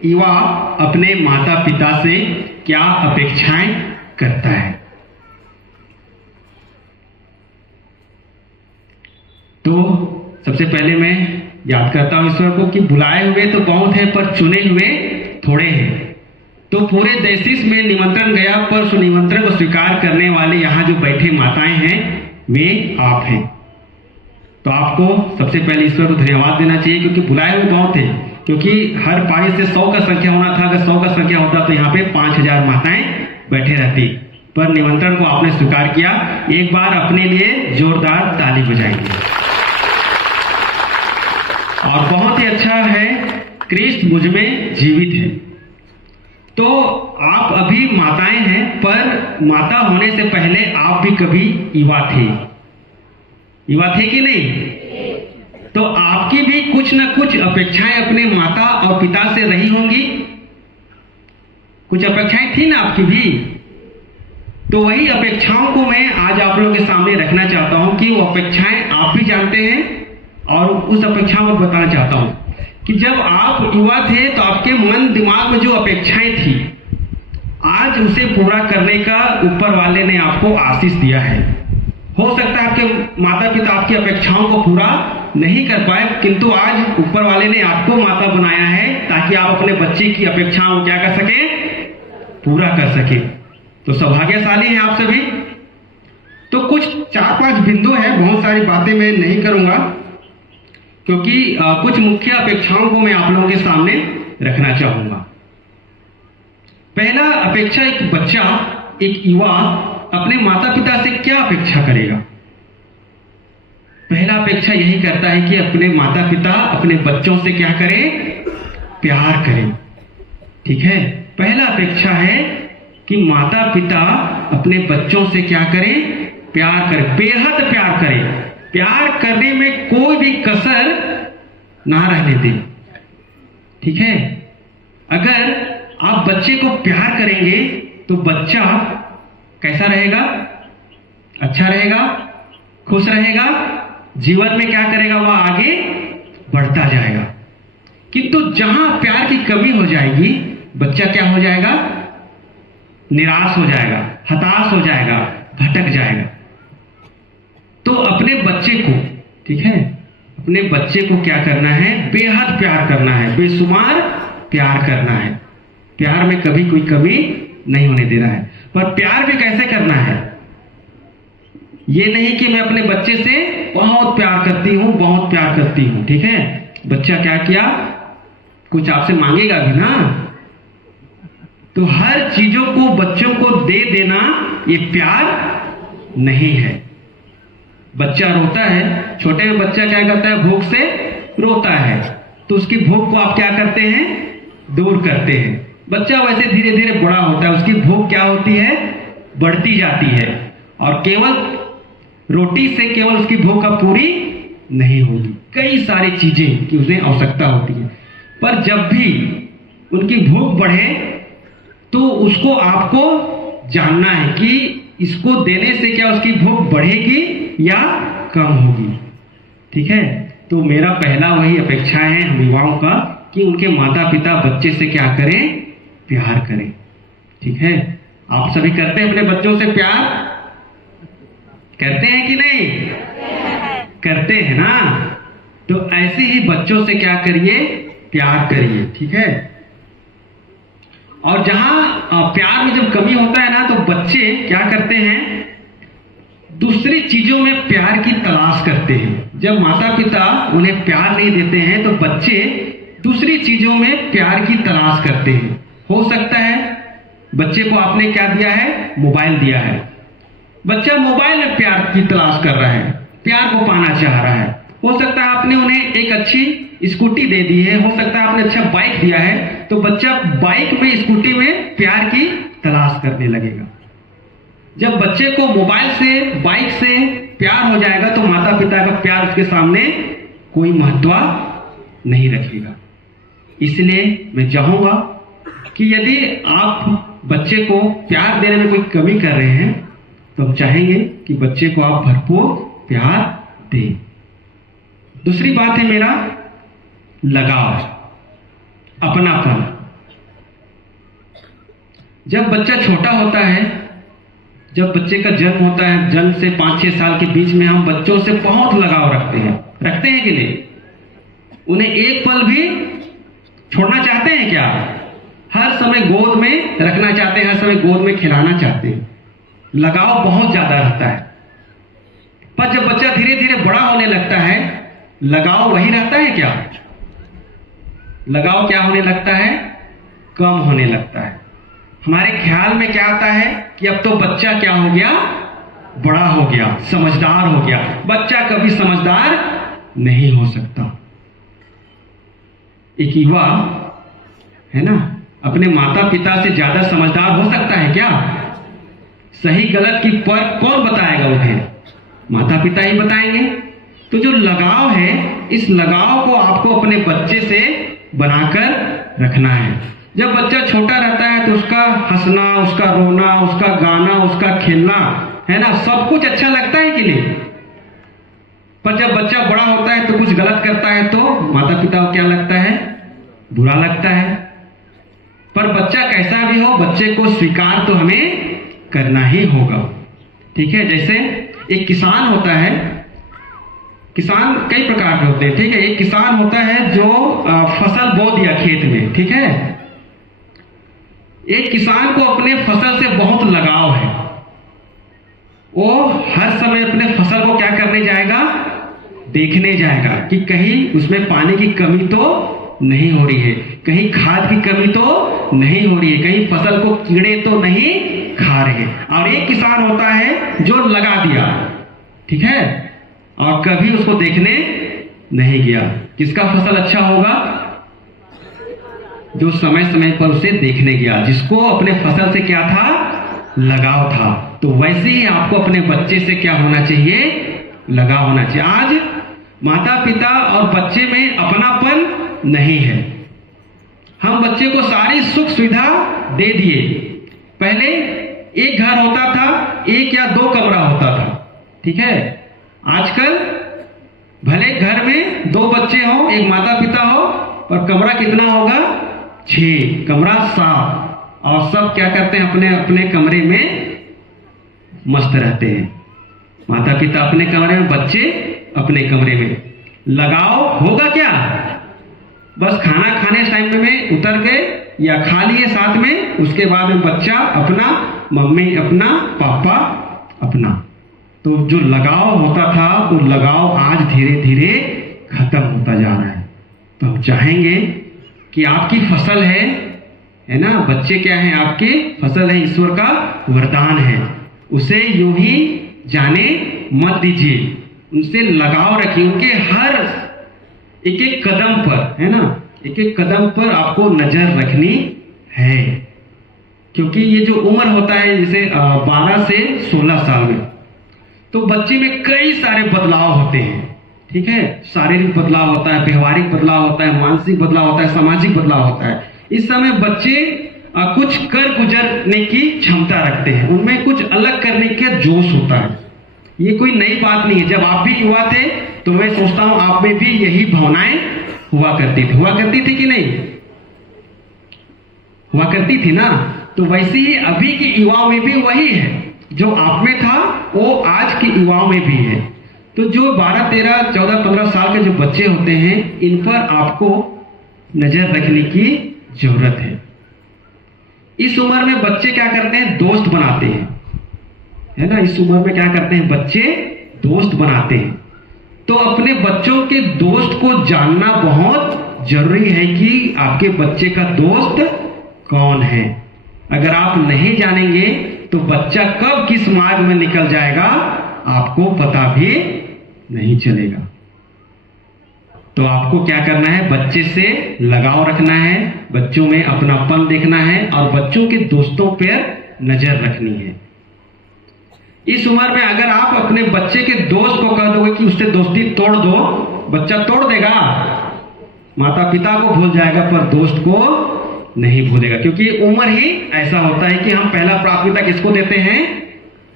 युवा अपने माता पिता से क्या अपेक्षाएं करता है। तो सबसे पहले मैं याद करता हूं ईश्वर को कि बुलाए हुए तो बहुत हैं पर चुने हुए थोड़े हैं। तो पूरे देश में निमंत्रण गया पर उस निमंत्रण को स्वीकार करने वाले यहाँ जो बैठे माताएं हैं वे आप हैं। तो आपको सबसे पहले ईश्वर को धन्यवाद देना चाहिए क्योंकि बुलाए हुए बहुत थे, क्योंकि हर पारी से 100 का संख्या होना था। अगर 100 का संख्या होता तो यहाँ पे 5000 माताएं बैठे रहती, पर निमंत्रण को आपने स्वीकार किया। एक बार अपने लिए जोरदार ताली बजाएंगे। और बहुत ही अच्छा है, क्रिस्ट मुझ में जीवित है। तो आप अभी माताएं हैं, पर माता होने से पहले आप भी कभी युवा थे। युवा थे कि नहीं? तो आपकी भी कुछ न कुछ अपेक्षाएं अपने माता और पिता से रही होंगी। कुछ अपेक्षाएं थी ना आपकी भी। तो वही अपेक्षाओं को मैं आज आप लोगों के सामने रखना चाहता हूं कि वो अपेक्षाएं आप भी जानते हैं और उस अपेक्षाओं को बताना चाहता हूं कि जब आप युवा थे तो आपके मन दिमाग में जो अपेक्षाएं थी, आज उसे पूरा करने का ऊपर वाले ने आपको आशीष दिया है। हो सकता है आपके माता पिता आपकी अपेक्षाओं को पूरा नहीं कर पाए, किंतु आज ऊपर वाले ने आपको माता बनाया है ताकि आप अपने बच्चे की अपेक्षाओं को क्या कर सके, पूरा कर सके। तो सौभाग्यशाली हैं आप सभी। तो कुछ 4-5 बिंदु है, बहुत सारी बातें मैं नहीं करूंगा क्योंकि कुछ मुख्य अपेक्षाओं को मैं आप लोगों के सामने रखना चाहूंगा। पहला अपेक्षा, एक बच्चा, एक युवा अपने माता पिता से क्या अपेक्षा करेगा। पहला अपेक्षा यही करता है कि अपने माता पिता अपने बच्चों से क्या करें, प्यार करें। ठीक है, पहला अपेक्षा है कि माता पिता अपने बच्चों से क्या करें, प्यार करें, बेहद प्यार करें। प्यार करने में कोई भी कसर ना रहने दें। ठीक है, अगर आप बच्चे को प्यार करेंगे तो बच्चा कैसा रहेगा, अच्छा रहेगा, खुश रहेगा, जीवन में क्या करेगा, वह आगे बढ़ता जाएगा। किंतु जहां प्यार की कमी हो जाएगी, बच्चा क्या हो जाएगा, निराश हो जाएगा, हताश हो जाएगा, भटक जाएगा। तो अपने बच्चे को, ठीक है, अपने बच्चे को क्या करना है, बेहद प्यार करना है, बेशुमार प्यार करना है। प्यार में कभी कोई कमी नहीं होने देना है। पर प्यार भी कैसे करना है, ये नहीं कि मैं अपने बच्चे से बहुत प्यार करती हूं, बहुत प्यार करती हूं। ठीक है, बच्चा क्या किया, कुछ आपसे मांगेगा भी ना। तो हर चीजों को बच्चों को दे देना ये प्यार नहीं है। बच्चा रोता है, छोटे में बच्चा क्या करता है, भूख से रोता है, तो उसकी भूख को आप क्या करते हैं, दूर करते हैं। बच्चा वैसे धीरे धीरे बड़ा होता है, उसकी भूख क्या होती है, बढ़ती जाती है, और केवल रोटी से केवल उसकी भूख अब पूरी नहीं होगी। कई सारी चीजें की उन्हें आवश्यकता होती है। पर जब भी उनकी भूख बढ़े तो उसको आपको जानना है कि इसको देने से क्या उसकी भूख बढ़ेगी या कम होगी। ठीक है, तो मेरा पहला वही अपेक्षा है हम युवाओं का कि उनके माता पिता बच्चे से क्या करें, प्यार करें। ठीक है, आप सभी करते हैं अपने बच्चों से प्यार, करते हैं कि नहीं, करते हैं ना। तो ऐसे ही बच्चों से क्या करिए, प्यार करिए। ठीक है, और जहां प्यार में जब कमी होता है ना, तो बच्चे क्या करते हैं, दूसरी चीजों में प्यार की तलाश करते हैं। जब माता पिता उन्हें प्यार नहीं देते हैं तो बच्चे दूसरी चीजों में प्यार की तलाश करते हैं। हो सकता है बच्चे को आपने क्या दिया है, मोबाइल दिया है, बच्चा मोबाइल में प्यार की तलाश कर रहा है, प्यार को पाना चाह रहा है। हो सकता है आपने उन्हें एक अच्छी स्कूटी दे दी है, हो सकता है आपने अच्छा बाइक दिया है, तो बच्चा बाइक में, स्कूटी में प्यार की तलाश करने लगेगा। जब बच्चे को मोबाइल से, बाइक से प्यार हो जाएगा तो माता पिता का प्यार उसके सामने कोई महत्व नहीं रखेगा। इसलिए मैं चाहूंगा कि यदि आप बच्चे को प्यार देने में कोई कमी कर रहे हैं तो हम चाहेंगे कि बच्चे को आप भरपूर प्यार दें। दूसरी बात है मेरा लगाव, अपनापन। जब बच्चा छोटा होता है, जब बच्चे का जन्म होता है, जन्म से 5-6 साल के बीच में हम बच्चों से बहुत लगाव रखते हैं कि नहीं? उन्हें एक पल भी छोड़ना चाहते हैं क्या? हर समय गोद में रखना चाहते हैं, हर समय गोद में खिलाना चाहते हैं, लगाव बहुत ज्यादा रहता है। पर जब बच्चा धीरे धीरे बड़ा होने लगता है, लगाव वही रहता है क्या? लगाव क्या होने लगता है? कम होने लगता है। हमारे ख्याल में क्या आता है कि अब तो बच्चा क्या हो गया? बड़ा हो गया, समझदार हो गया। बच्चा कभी समझदार नहीं हो सकता। एक युवा है ना, अपने माता पिता से ज्यादा समझदार हो सकता है क्या? सही गलत की फर्क कौन बताएगा उन्हें? माता पिता ही बताएंगे। तो जो लगाव है, इस लगाव को आपको अपने बच्चे से बनाकर रखना है। जब बच्चा छोटा रहता है तो उसका हंसना, उसका रोना, उसका गाना, उसका खेलना, है ना, सब कुछ अच्छा लगता है कि नहीं? पर जब बच्चा बड़ा होता है तो कुछ गलत करता है तो माता पिता को क्या लगता है? बुरा लगता है। पर बच्चा कैसा भी हो, बच्चे को स्वीकार तो हमें करना ही होगा। ठीक है, जैसे एक किसान होता है, किसान कई प्रकार के होते हैं। ठीक है, एक किसान होता है जो फसल बो दिया खेत में। ठीक है, एक किसान को अपने फसल से बहुत लगाव है। वो हर समय अपने फसल को क्या करने जाएगा? देखने जाएगा कि कहीं उसमें पानी की कमी तो नहीं हो रही है, कहीं खाद की कमी तो नहीं हो रही है, कहीं फसल को कीड़े तो नहीं खा रहे हैं। और एक किसान होता है जो लगा दिया, ठीक है, और कभी उसको देखने नहीं गया। किसका फसल अच्छा होगा? जो समय समय पर उसे देखने गया, जिसको अपने फसल से क्या था? लगाव था। तो वैसे ही आपको अपने बच्चे से क्या होना चाहिए? लगाव होना चाहिए। आज माता पिता और बच्चे में अपनापन नहीं है। हम बच्चे को सारी सुख सुविधा दे दिए। पहले एक घर होता था, 1 या 2 कमरा होता था। ठीक है, आजकल भले घर में 2 बच्चे हो, एक माता पिता हो, और कमरा कितना होगा? 6 कमरा 7, और सब क्या करते हैं? अपने अपने कमरे में मस्त रहते हैं। माता पिता अपने कमरे में, बच्चे अपने कमरे में। लगाव होगा क्या? बस खाना खाने टाइम में उतर गए या खा लिए साथ में, उसके बाद में बच्चा अपना, मम्मी अपना, पापा अपना। तो जो लगाव होता था, वो लगाव आज धीरे धीरे खत्म होता जा रहा है। तो हम चाहेंगे कि आपकी फसल है ना, बच्चे क्या है? आपके फसल है, ईश्वर का वरदान है। उसे यूं ही जाने मत दीजिए, उनसे लगाव रखिए। उनके हर एक एक कदम पर, है ना, एक एक कदम पर आपको नजर रखनी है। क्योंकि ये जो उम्र होता है, जैसे 12 से 16 साल में, तो बच्चे में कई सारे बदलाव होते हैं। ठीक है, शारीरिक बदलाव होता है, व्यवहारिक बदलाव होता है, मानसिक बदलाव होता है, सामाजिक बदलाव होता है। इस समय बच्चे कुछ कर गुजरने की क्षमता रखते हैं, उनमें कुछ अलग करने का जोश होता है। ये कोई नई बात नहीं है। जब आप भी युवा थे तो मैं सोचता हूं आप में भी यही भावनाएं हुआ करती थी कि नहीं? हुआ करती थी ना। तो वैसे ही अभी के युवाओं में भी वही है, जो आप में था वो आज के युवाओं में भी है। तो जो 12, 13, 14, 15 साल के जो बच्चे होते हैं, इन पर आपको नजर रखने की जरूरत है। इस उम्र में बच्चे क्या करते हैं? दोस्त बनाते हैं, है ना। इस उम्र में क्या करते हैं? बच्चे दोस्त बनाते हैं। तो अपने बच्चों के दोस्त को जानना बहुत जरूरी है कि आपके बच्चे का दोस्त कौन है। अगर आप नहीं जानेंगे तो बच्चा कब किस मार्ग में निकल जाएगा आपको पता भी नहीं चलेगा। तो आपको क्या करना है? बच्चे से लगाव रखना है, बच्चों में अपनापन देखना है और बच्चों के दोस्तों पर नजर रखनी है। इस उम्र में अगर आप अपने बच्चे के दोस्त को कह दोगे कि उससे दोस्ती तोड़ दो, बच्चा तोड़ देगा? माता पिता को भूल जाएगा पर दोस्त को नहीं भूलेगा। क्योंकि उम्र ही ऐसा होता है कि हम पहला प्राथमिकता किसको देते हैं?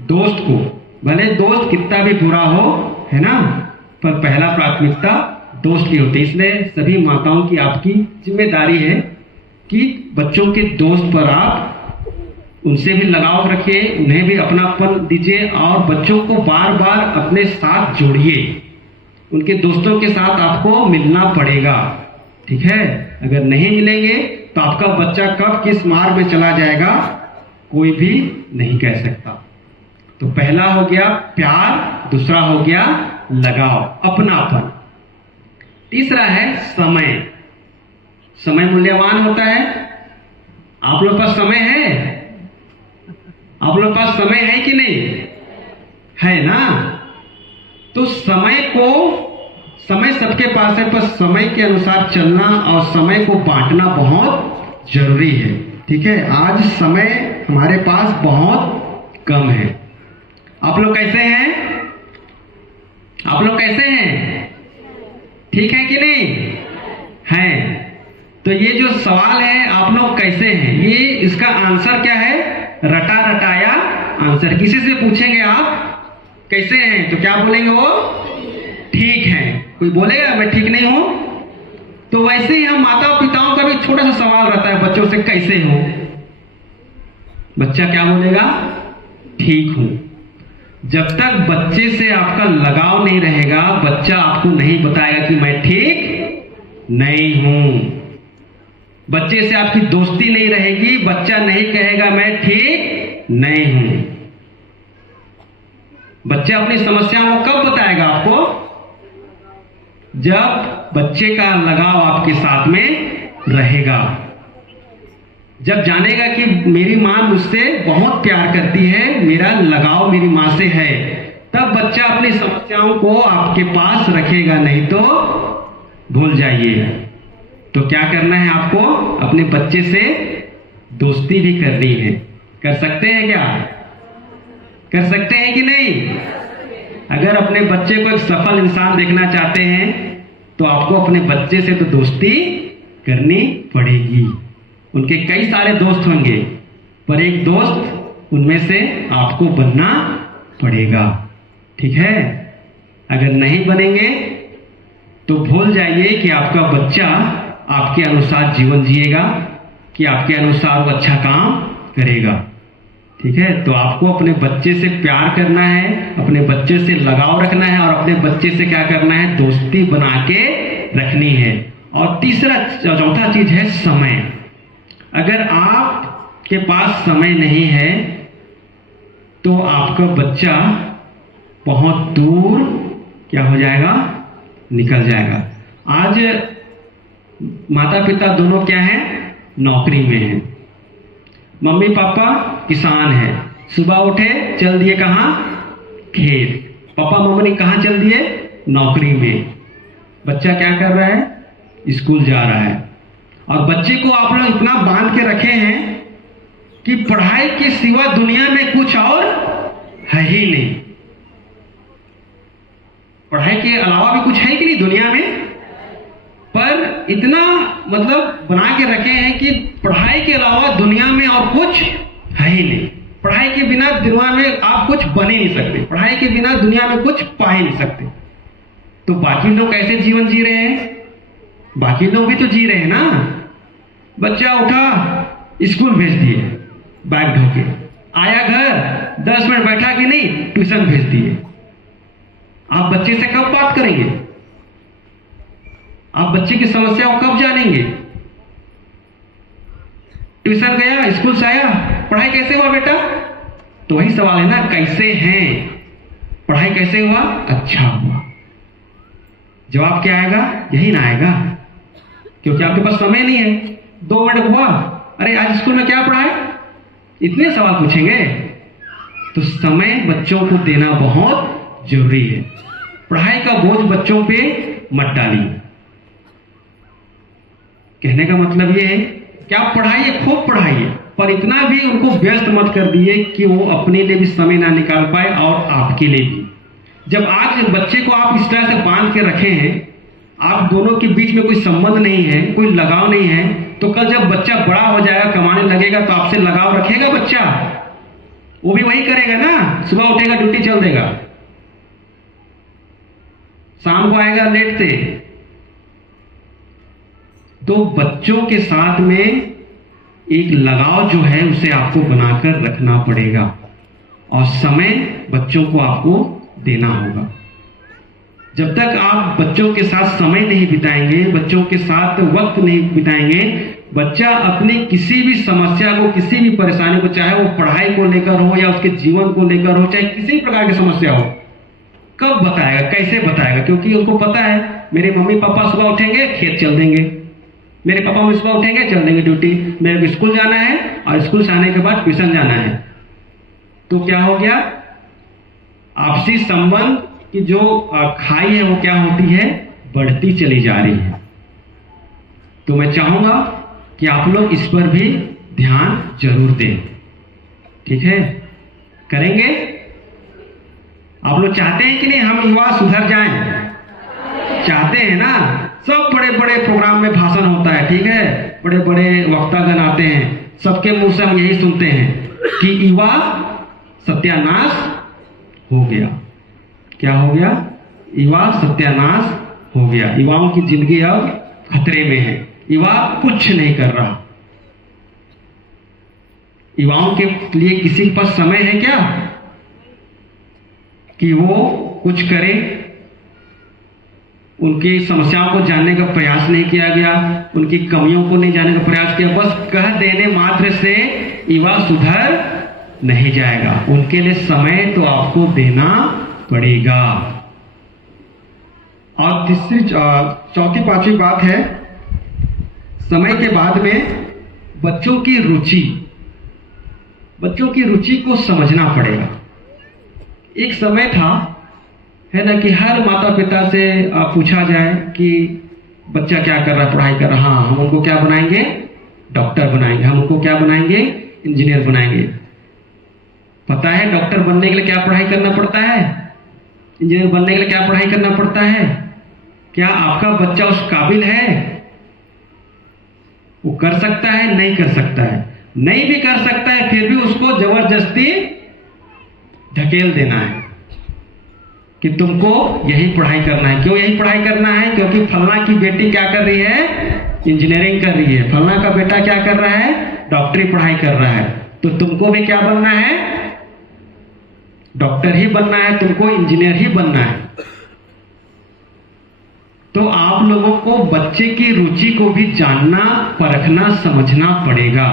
दोस्त को। भले दोस्त कितना भी बुरा हो, है ना, पर पहला प्राथमिकता दोस्त की होती है। इसलिए सभी माताओं की आपकी जिम्मेदारी है कि बच्चों के दोस्त पर आप उनसे भी लगाव रखिए, उन्हें भी अपनापन दीजिए और बच्चों को बार बार अपने साथ जोड़िए। उनके दोस्तों के साथ आपको मिलना पड़ेगा, ठीक है। अगर नहीं मिलेंगे तो आपका बच्चा कब किस मार्ग में चला जाएगा कोई भी नहीं कह सकता। तो पहला हो गया प्यार, दूसरा हो गया लगाव, अपनापन। तीसरा है समय। समय मूल्यवान होता है। आप लोग पास समय है? आप लोग पास समय है कि नहीं है ना? तो समय सबके पास है, पर समय के अनुसार चलना और समय को बांटना बहुत जरूरी है, ठीक है। आज समय हमारे पास बहुत कम है। आप लोग कैसे हैं? आप लोग कैसे हैं? ठीक है कि नहीं हैं? तो ये जो सवाल है आप लोग कैसे हैं, ये इसका आंसर क्या है? रटा रटाया आंसर। किसी से पूछेंगे आप कैसे हैं तो क्या बोलेंगे वो? ठीक है। कोई बोलेगा मैं ठीक नहीं हूं? तो वैसे ही हम माता पिताओं का भी छोटा सा सवाल रहता है बच्चों से, कैसे हो? बच्चा क्या बोलेगा? ठीक हूं। जब तक बच्चे से आपका लगाव नहीं रहेगा, बच्चा आपको नहीं बताएगा कि मैं ठीक नहीं हूं। बच्चे से आपकी दोस्ती नहीं रहेगी, बच्चा नहीं कहेगा मैं ठीक नहीं हूं। बच्चा अपनी समस्याओं को कब बताएगा आपको? जब बच्चे का लगाव आपके साथ में रहेगा, जब जानेगा कि मेरी मां मुझसे बहुत प्यार करती है, मेरा लगाव मेरी मां से है, तब बच्चा अपनी समस्याओं को आपके पास रखेगा, नहीं तो भूल जाइए। तो क्या करना है आपको? अपने बच्चे से दोस्ती भी करनी है। कर सकते हैं क्या? कर सकते हैं कि नहीं? अगर अपने बच्चे को एक सफल इंसान देखना चाहते हैं तो आपको अपने बच्चे से तो दोस्ती करनी पड़ेगी। उनके कई सारे दोस्त होंगे, पर एक दोस्त उनमें से आपको बनना पड़ेगा, ठीक है। अगर नहीं बनेंगे तो भूल जाइए कि आपका बच्चा आपके अनुसार जीवन जिएगा, कि आपके अनुसार वो अच्छा काम करेगा, ठीक है। तो आपको अपने बच्चे से प्यार करना है, अपने बच्चे से लगाव रखना है और अपने बच्चे से क्या करना है? दोस्ती बना के रखनी है। और चौथा चीज है समय। अगर आपके पास समय नहीं है तो आपका बच्चा बहुत दूर क्या हो जाएगा? निकल जाएगा। आज माता पिता दोनों क्या हैं? नौकरी में हैं। मम्मी पापा किसान हैं, सुबह उठे चल दिए कहाँ? खेत। पापा मम्मी कहाँ चल दिए? नौकरी में। बच्चा क्या कर रहा है? स्कूल जा रहा है। और बच्चे को आप लोग इतना बांध के रखे हैं कि पढ़ाई के सिवा दुनिया में कुछ और है ही नहीं। पढ़ाई के अलावा भी कुछ है कि नहीं दुनिया में? पर इतना मतलब बना के रखे हैं कि पढ़ाई के अलावा दुनिया में और कुछ है ही नहीं। पढ़ाई के बिना दुनिया में आप कुछ बन ही नहीं सकते, पढ़ाई के बिना दुनिया में कुछ पा ही नहीं सकते। तो बाकी लोग कैसे जीवन जी रहे हैं? बाकी लोग भी तो जी रहे हैं ना। बच्चा उठा, स्कूल भेज दिए, बैग ढो के आया, घर 10 मिनट बैठा कि नहीं, ट्यूशन भेज दिए। आप बच्चे से कब बात करेंगे? आप बच्चे की समस्याओं कब जानेंगे? ट्यूशन गया, स्कूल से आया, पढ़ाई कैसे हुआ बेटा? तो वही सवाल है ना, कैसे हैं? पढ़ाई कैसे हुआ? अच्छा हुआ। जवाब क्या आएगा? यही ना आएगा, क्योंकि आपके पास समय नहीं है। 2 मिनट हुआ, अरे आज स्कूल में क्या पढ़ाए? इतने सवाल पूछेंगे। तो समय बच्चों को देना बहुत जरूरी है। पढ़ाई का बोझ बच्चों पे मत डालिए। कहने का मतलब ये है कि आप पढ़ाइए, खूब पढ़ाइए, पर इतना भी उनको व्यस्त मत कर दिए कि वो अपने लिए भी समय ना निकाल पाए और आपके लिए भी। जब आज बच्चे को आप इस तरह से बांध के रखे हैं, आप दोनों के बीच में कोई संबंध नहीं है, कोई लगाव नहीं है, तो कल जब बच्चा बड़ा हो जाएगा, कमाने लगेगा, तो आपसे लगाव रखेगा बच्चा? वो भी वही करेगा ना, सुबह उठेगा, ड्यूटी चल देगा, शाम को आएगा लेट से। तो बच्चों के साथ में एक लगाव जो है उसे आपको बनाकर रखना पड़ेगा और समय बच्चों को आपको देना होगा। जब तक आप बच्चों के साथ समय नहीं बिताएंगे, बच्चों के साथ वक्त नहीं बिताएंगे, बच्चा अपनी किसी भी समस्या को, किसी भी परेशानी को, चाहे वो पढ़ाई को लेकर हो या उसके जीवन को लेकर हो, चाहे किसी प्रकार की समस्या हो, कब बताएगा, कैसे बताएगा? क्योंकि उनको पता है मेरे मम्मी पापा सुबह उठेंगे खेत चल देंगे, मेरे पापा मम्मी सुबह उठेंगे चल देंगे ड्यूटी, मेरे को स्कूल जाना है और स्कूल से आने के बाद ट्यूशन जाना है। तो क्या हो गया, आपसी संबंध की जो खाई है वो क्या होती है, बढ़ती चली जा रही है। तो मैं चाहूंगा कि आप लोग इस पर भी ध्यान जरूर दें, ठीक है? करेंगे? आप लोग चाहते हैं कि नहीं हम युवा सुधर जाएं? चाहते हैं ना? सब बड़े बड़े प्रोग्राम में भाषण होता है, ठीक है, बड़े बड़े वक्तागण आते हैं, सबके मुंह से हम यही सुनते हैं कि युवा सत्यानाश हो गया। क्या हो गया? युवा सत्यानाश हो गया, युवाओं की जिंदगी अब खतरे में है, युवा कुछ नहीं कर रहा। युवाओं के लिए किसी के पास समय है क्या कि वो कुछ करे? उनकी समस्याओं को जानने का प्रयास नहीं किया गया, उनकी कमियों को नहीं जानने का प्रयास किया, बस कह देने मात्र से युवा सुधर नहीं जाएगा। उनके लिए समय तो आपको देना पड़ेगा। और तीसरी चौथी पांचवी बात है, समय के बाद में बच्चों की रुचि, बच्चों की रुचि को समझना पड़ेगा। एक समय था, है ना, कि हर माता पिता से पूछा जाए कि बच्चा क्या कर रहा है, पढ़ाई कर रहा, हाँ हम उनको क्या बनाएंगे, डॉक्टर बनाएंगे, हम उनको क्या बनाएंगे, इंजीनियर बनाएंगे। पता है डॉक्टर बनने के लिए क्या पढ़ाई करना पड़ता है, इंजीनियर बनने के लिए क्या पढ़ाई करना पड़ता है? क्या आपका बच्चा उस काबिल है? वो कर सकता है? नहीं कर सकता है। नहीं भी कर सकता है फिर भी उसको जबरदस्ती ढकेल देना है कि तुमको यही पढ़ाई करना है। क्यों यही पढ़ाई करना है? क्योंकि फलना की बेटी क्या कर रही है, इंजीनियरिंग कर रही है, फलना का बेटा क्या कर रहा है, डॉक्टरी पढ़ाई कर रहा है, तो तुमको भी क्या बनना है, डॉक्टर ही बनना है, तुमको इंजीनियर ही बनना है। तो आप लोगों को बच्चे की रुचि को भी जानना, परखना, समझना पड़ेगा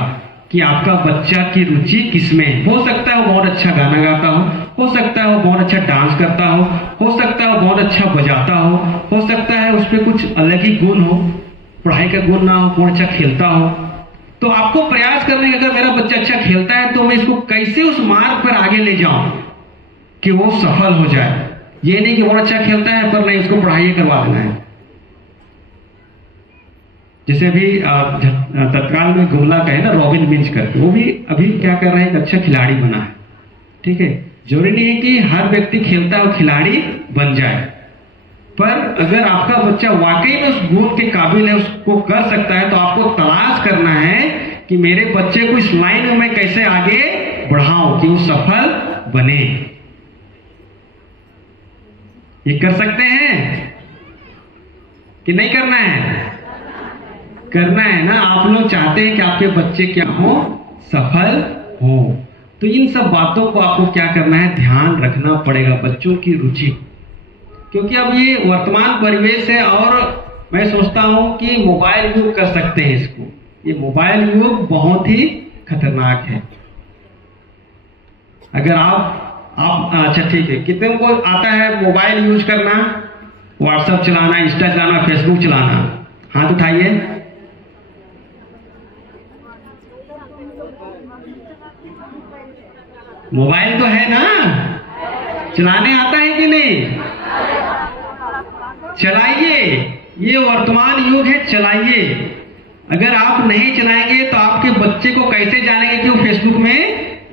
कि आपका बच्चा की रुचि किसमें। हो सकता है वो बहुत अच्छा गाना गाता हो सकता है वो बहुत अच्छा डांस करता हो सकता है वो बहुत अच्छा बजाता हो सकता है उस पर कुछ अलग ही गुण हो, पढ़ाई का गुण ना हो, बहुत अच्छा खेलता हो। तो आपको प्रयास करने का, अगर मेरा बच्चा अच्छा खेलता है तो मैं इसको कैसे उस मार्ग पर आगे ले जाऊं कि वो सफल हो जाए। ये नहीं कि बहुत अच्छा खेलता है पर नहीं, उसको पढ़ाई करवा देना है। जैसे भी तत्काल में गुमला का है ना, रॉबिन विंच करके, वो भी अभी क्या कर रहे हैं, एक अच्छा खिलाड़ी बना है, ठीक है। जरूरी नहीं है कि हर व्यक्ति खेलता है और खिलाड़ी बन जाए, पर अगर आपका बच्चा वाकई में उस गुण के काबिल है, उसको कर सकता है, तो आपको तलाश करना है कि मेरे बच्चे को इस लाइन में मैं कैसे आगे बढ़ाऊं कि वो सफल बने। ये कर सकते हैं कि नहीं करना है? करना है ना। आप लोग चाहते हैं कि आपके बच्चे क्या हो, सफल हो। तो इन सब बातों को आपको क्या करना है, ध्यान रखना पड़ेगा, बच्चों की रुचि। क्योंकि अब ये वर्तमान परिवेश है और मैं सोचता हूं कि मोबाइल युग कर सकते हैं इसको। ये मोबाइल युग बहुत ही खतरनाक है। अगर आप अच्छा ठीक है, कितने को आता है मोबाइल यूज करना, व्हाट्सएप चलाना, इंस्टा चलाना, फेसबुक चलाना? हाथ उठाइए। मोबाइल तो है ना, चलाने आता है कि नहीं? चलाइए, ये वर्तमान युग है, चलाइए। अगर आप नहीं चलाएंगे तो आपके बच्चे को कैसे जानेंगे कि वो फेसबुक में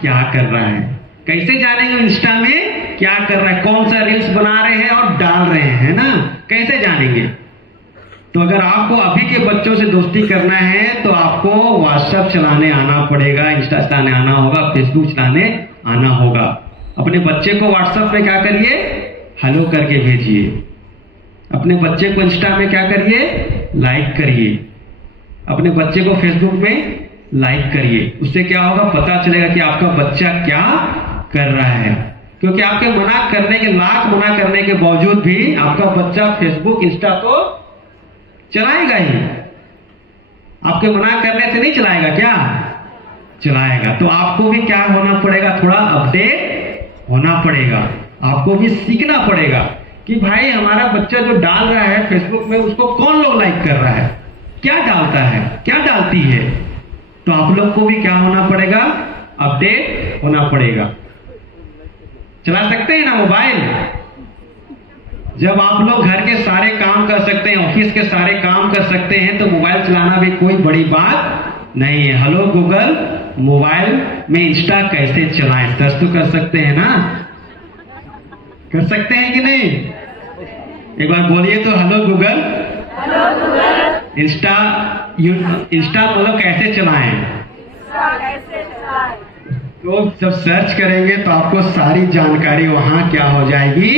क्या कर रहा है, कैसे जानेंगे इंस्टा में क्या कर रहा है, कौन सा रील्स बना रहे हैं और डाल रहे हैं ना, कैसे जानेंगे? तो अगर आपको अभी के बच्चों से दोस्ती करना है तो आपको व्हाट्सएप चलाने आना पड़ेगा, इंस्टा चलाने आना होगा, फेसबुक चलाने आना होगा। अपने बच्चे को व्हाट्सएप में क्या करिए, हेलो करके भेजिए। अपने बच्चे को इंस्टा में क्या करिए, लाइक करिए। अपने बच्चे को फेसबुक में लाइक करिए। उससे क्या होगा, पता चलेगा कि आपका बच्चा क्या कर रहा है। क्योंकि आपके मना करने के, लाख मना करने के बावजूद भी आपका बच्चा फेसबुक इंस्टा तो चलाएगा ही। आपके मना करने से नहीं चलाएगा, क्या चलाएगा। तो आपको भी क्या होना पड़ेगा, थोड़ा अपडेट होना पड़ेगा। आपको भी सीखना पड़ेगा कि भाई हमारा बच्चा जो डाल रहा है फेसबुक में, उसको कौन लोग लाइक कर रहा है, क्या डालता है, क्या डालती है। तो आप लोग को भी क्या होना पड़ेगा, अपडेट होना पड़ेगा। चला सकते हैं ना मोबाइल। जब आप लोग घर के सारे काम कर सकते हैं, ऑफिस के सारे काम कर सकते हैं, तो मोबाइल चलाना भी कोई बड़ी बात नहीं है। हेलो गूगल, मोबाइल में इंस्टा कैसे चलाएं, सर्च तो कर सकते हैं ना, कर सकते हैं कि नहीं। एक बार बोलिए तो, हेलो गूगल, इंस्टा मतलब कैसे चलाएं। तो जब सर्च करेंगे तो आपको सारी जानकारी वहां क्या हो जाएगी,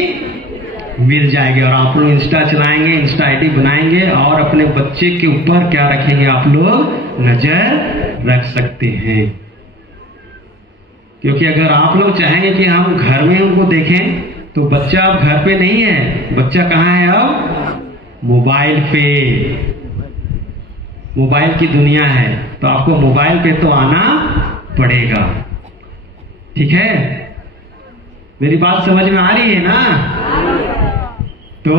मिल जाएगी। और आप लोग इंस्टा चलाएंगे, इंस्टा आईडी बनाएंगे और अपने बच्चे के ऊपर क्या रखेंगे, आप लोग नजर रख सकते हैं। क्योंकि अगर आप लोग चाहेंगे कि हम घर में उनको देखें, तो बच्चा अब घर पे नहीं है, बच्चा कहाँ है, अब मोबाइल पे, मोबाइल की दुनिया है। तो आपको मोबाइल पे तो आना पड़ेगा, ठीक है। मेरी बात समझ में आ रही है ना। तो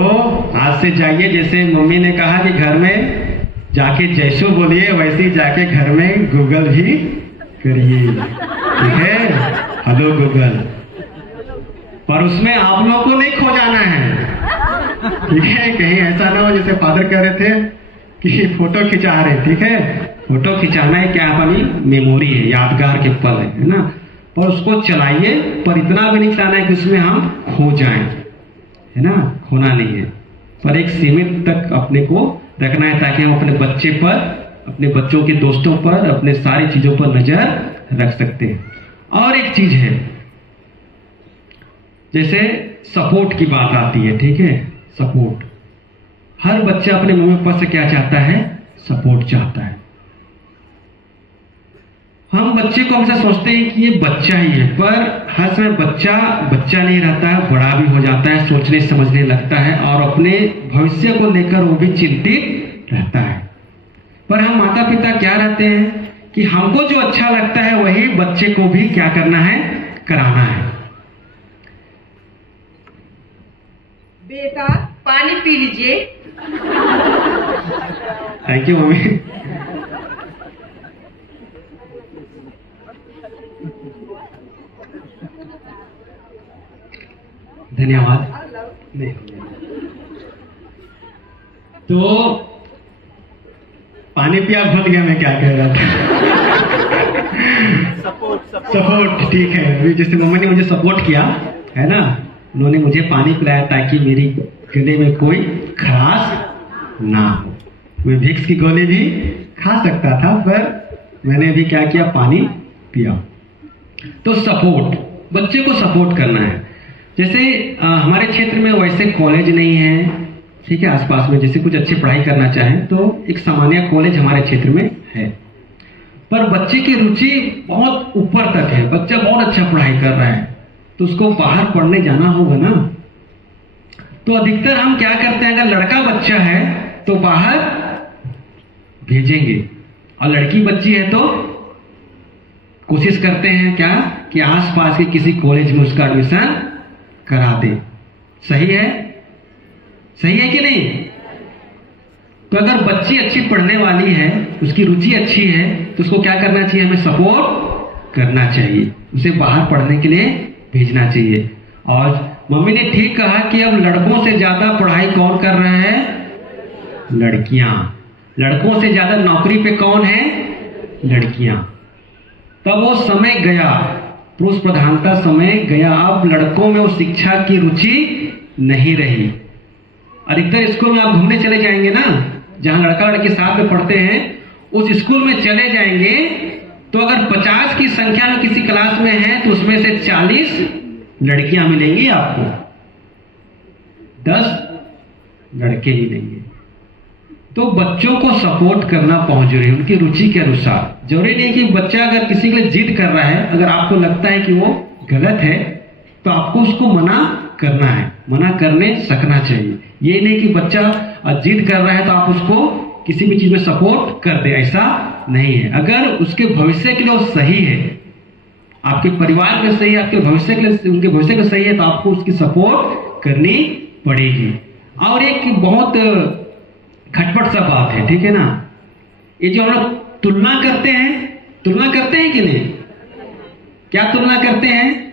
आज से जाइए, जैसे मम्मी ने कहा कि घर में जाके जैसो बोलिए, वैसे ही जाके घर में गूगल भी करिए, ठीक है। हेलो गूगल, पर उसमें आप लोगों को नहीं खो जाना है, ठीक है। कहीं ऐसा ना हो जैसे फादर कह रहे थे कि फोटो खिंचा रहे, ठीक है। फोटो खिंचाना है क्या, अपनी मेमोरी है, यादगार के पल है ना। पर उसको चलाइए, पर इतना भी नहीं चलाना है कि उसमें हम खो जाएं, है ना, खोना नहीं है। पर एक सीमित तक अपने को रखना है, ताकि हम अपने बच्चे पर, अपने बच्चों के दोस्तों पर, अपने सारी चीजों पर नजर रख सकते हैं। और एक चीज है, जैसे सपोर्ट की बात आती है, ठीक है। सपोर्ट, हर बच्चा अपने मम्मी पापा से क्या चाहता है, सपोर्ट चाहता है। हम बच्चे को हमेशा सोचते हैं कि ये बच्चा ही है, पर हर समय बच्चा बच्चा नहीं रहता है, बड़ा भी हो जाता है, सोचने समझने लगता है और अपने भविष्य को लेकर वो भी चिंतित रहता है। पर हम माता पिता क्या रहते हैं कि हमको जो अच्छा लगता है वही बच्चे को भी क्या करना है, कराना है। बेटा पानी पी लीजिए। Thank you mummy. धन्यवाद। नहीं, तो पानी पिया, भूल गया मैं क्या कह रहा था। सपोर्ट, ठीक है। अभी जैसे मम्मी ने मुझे सपोर्ट किया है ना, उन्होंने मुझे पानी पिलाया ताकि मेरी गले में कोई खराश ना हो। मैं विक्स की गोली भी खा सकता था, पर मैंने भी क्या किया, पानी पिया। तो सपोर्ट, बच्चे को सपोर्ट करना है। जैसे हमारे क्षेत्र में वैसे कॉलेज नहीं है, ठीक है, आसपास में। जैसे कुछ अच्छी पढ़ाई करना चाहें तो एक सामान्य कॉलेज हमारे क्षेत्र में है, पर बच्चे की रुचि बहुत ऊपर तक है, बच्चा बहुत अच्छा पढ़ाई कर रहा है, तो उसको बाहर पढ़ने जाना होगा ना। तो अधिकतर हम क्या करते हैं, अगर लड़का बच्चा है तो बाहर भेजेंगे, और लड़की बच्ची है तो कोशिश करते हैं क्या कि आसपास के किसी कॉलेज में उसका एडमिशन करा दे। सही है, सही है कि नहीं। तो अगर बच्ची अच्छी पढ़ने वाली है, उसकी रुचि अच्छी है, तो उसको क्या करना चाहिए, हमें सपोर्ट करना चाहिए, उसे बाहर पढ़ने के लिए भेजना चाहिए। और मम्मी ने ठीक कहा कि अब लड़कों से ज्यादा पढ़ाई कौन कर रहे हैं, लड़कियां। लड़कों से ज्यादा नौकरी पे कौन है, लड़कियां। तब वो समय गया, पुरुष प्रधानता समय गया। अब लड़कों में वो शिक्षा की रुचि नहीं रही। अधिकतर स्कूल में आप घूमने चले जाएंगे ना, जहां लड़का लड़की साथ में पढ़ते हैं, उस स्कूल में चले जाएंगे तो अगर 50 की संख्या में किसी क्लास में है तो उसमें से 40 लड़कियां मिलेंगी आपको, 10 लड़के मिलेंगे। तो बच्चों को सपोर्ट करना बहुत जरूरी है, उनकी रुचि के अनुसार। जरूरी नहीं कि बच्चा अगर किसी के लिए जिद कर रहा है, अगर आपको लगता है कि वो गलत है तो आपको उसको मना करना है, मना करने सकना चाहिए। ये नहीं कि बच्चा जिद कर रहा है तो आप उसको किसी भी चीज में सपोर्ट कर दे, ऐसा नहीं है। अगर उसके भविष्य के लिए वो सही है, आपके परिवार में सही है, आपके भविष्य के लिए, उनके भविष्य में सही है, तो आपको उसकी सपोर्ट करनी पड़ेगी। और एक बहुत खटपट सा बात है, ठीक है ना, ये जो हम लोग तुलना करते हैं कि नहीं? क्या तुलना करते हैं?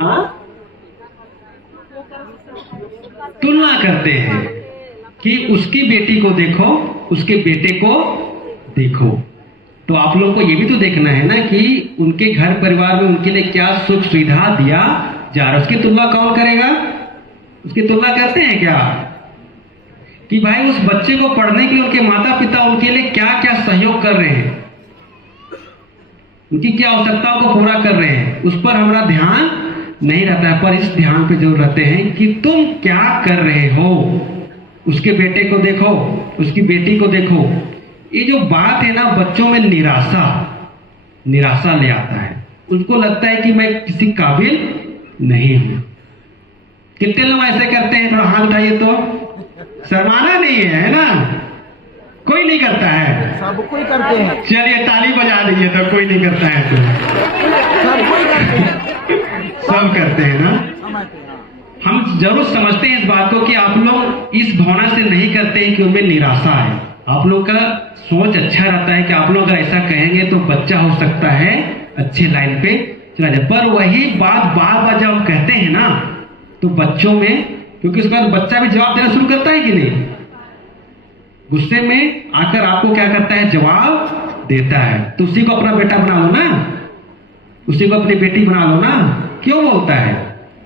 हाँ, तुलना करते हैं कि उसकी बेटी को देखो, उसके बेटे को देखो। तो आप लोग को ये भी तो देखना है ना कि उनके घर परिवार में उनके लिए क्या सुख सुविधा दिया जा रहा है। उसकी तुलना कौन करेगा? उसकी तुलना करते हैं क्या कि भाई उस बच्चे को पढ़ने के लिए उनके माता पिता उनके लिए क्या क्या सहयोग कर रहे हैं, उनकी क्या आवश्यकताओं को पूरा कर रहे हैं, उस पर हमारा ध्यान नहीं रहता है। पर इस ध्यान पे जरूर रहते हैं कि तुम क्या कर रहे हो। उसके बेटे को देखो, उसकी बेटी को देखो। ये जो बात है ना, बच्चों में निराशा ले आता है। उनको लगता है कि मैं किसी काबिल नहीं हूं। कितने लोग ऐसे करते हैं? थोड़ा हाथ उठाइए तो। शर्माना नहीं है ना? कोई नहीं करता है? सब कोई करते हैं। चलिए ताली बजा दीजिए तो। कोई नहीं करता है तो सब कोई करते हैं। सब करते हैं ना? समझते हैं। हम जरूर समझते हैं इस बात को कि आप लोग इस भावना से नहीं करते हैं कि उनमें निराशा है। आप लोग का सोच अच्छा रहता है कि आप लोग अगर ऐसा कहेंगे तो बच्चा हो सकता है अच्छे लाइन पे चला जाए। पर वही बात बार बार जब हम कहते हैं ना, तो बच्चों में, क्योंकि उसके बाद बच्चा भी जवाब देना शुरू करता है कि नहीं, गुस्से में आकर आपको क्या करता है? जवाब देता है। तो उसी को अपना बेटा बना लो ना, उसी को अपनी बेटी बना लो ना। क्यों बोलता है?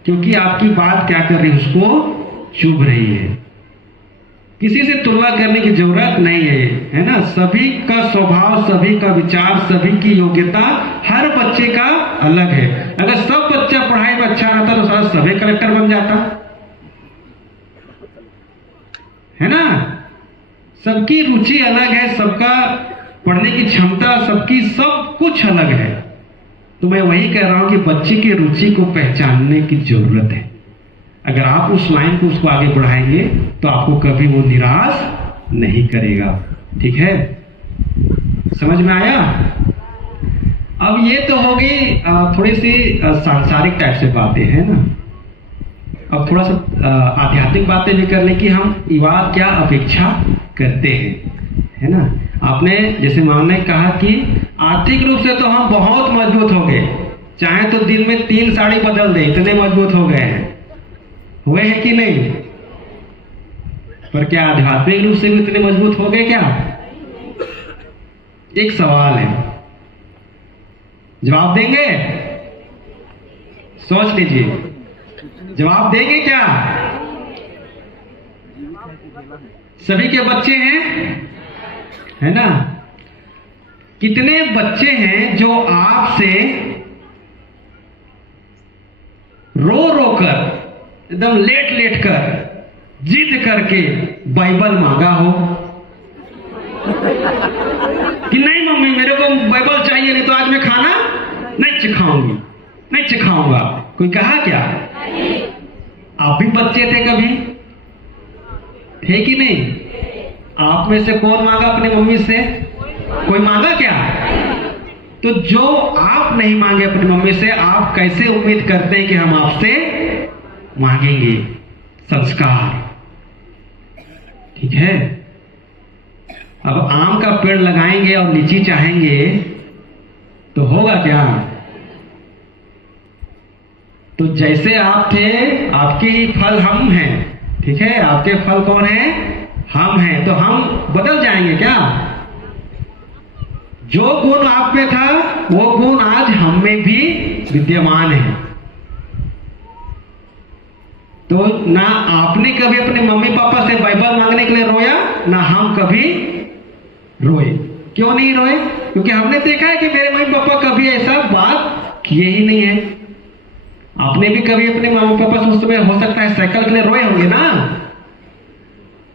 क्योंकि आपकी बात क्या कर रही है? उसको चुभ रही है। किसी से तुलना करने की जरूरत नहीं है ना? सभी का स्वभाव, सभी का विचार, सभी की योग्यता हर बच्चे का अलग है। अगर सब बच्चा पढ़ाई में अच्छा रहता तो सारा सभी कलेक्टर बन जाता, है ना? सबकी रुचि अलग है, सबका पढ़ने की क्षमता, सबकी सब कुछ अलग है। तो मैं वही कह रहा हूं कि बच्चे की रुचि को पहचानने की जरूरत है। अगर आप उस लाइन को उसको आगे बढ़ाएंगे तो आपको कभी वो निराश नहीं करेगा। ठीक है? समझ में आया? अब ये तो हो गई थोड़ी सी सांसारिक टाइप से बातें, है ना? अब थोड़ा सा आध्यात्मिक बातें भी करने की हम युवा क्या अपेक्षा करते हैं, है ना? आपने जैसे माम ने कहा कि आर्थिक रूप से तो हम बहुत मजबूत हो गए, चाहे तो दिन में 3 साड़ी बदल दे, इतने मजबूत हो गए हैं। हुए हैं कि नहीं? पर क्या आध्यात्मिक रूप से भी इतने मजबूत हो गए क्या? एक सवाल है, जवाब देंगे? सोच लीजिए, जवाब देंगे क्या? सभी के बच्चे हैं, है ना? कितने बच्चे हैं जो आपसे रो रो कर, एकदम लेट कर, जिद करके बाइबल मांगा हो कि नहीं मम्मी मेरे को बाइबल चाहिए, नहीं तो आज मैं खाना नहीं चिखाऊंगी, नहीं चिखाऊंगा? कोई कहा क्या? आप भी बच्चे थे कभी, थे कि नहीं? आप में से कौन मांगा अपने मम्मी से? कोई मांगा क्या? तो जो आप नहीं मांगे अपनी मम्मी से, आप कैसे उम्मीद करते हैं कि हम आपसे मांगेंगे? संस्कार, ठीक है? अब आम का पेड़ लगाएंगे और लीची चाहेंगे तो होगा क्या? तो जैसे आप थे, आपके ही फल हम हैं, ठीक है? आपके फल कौन है? हम हैं। तो हम बदल जाएंगे क्या? जो गुण आप में था वो गुण आज हम में भी विद्यमान है। तो ना आपने कभी अपने मम्मी पापा से बाइबल मांगने के लिए रोया, ना हम कभी रोए। क्यों नहीं रोए? क्योंकि हमने देखा है कि मेरे मम्मी पापा कभी ऐसा बात किए ही नहीं है। आपने भी कभी अपने मम्मी पापा से उस समय हो सकता है साइकिल के लिए रोए होंगे ना?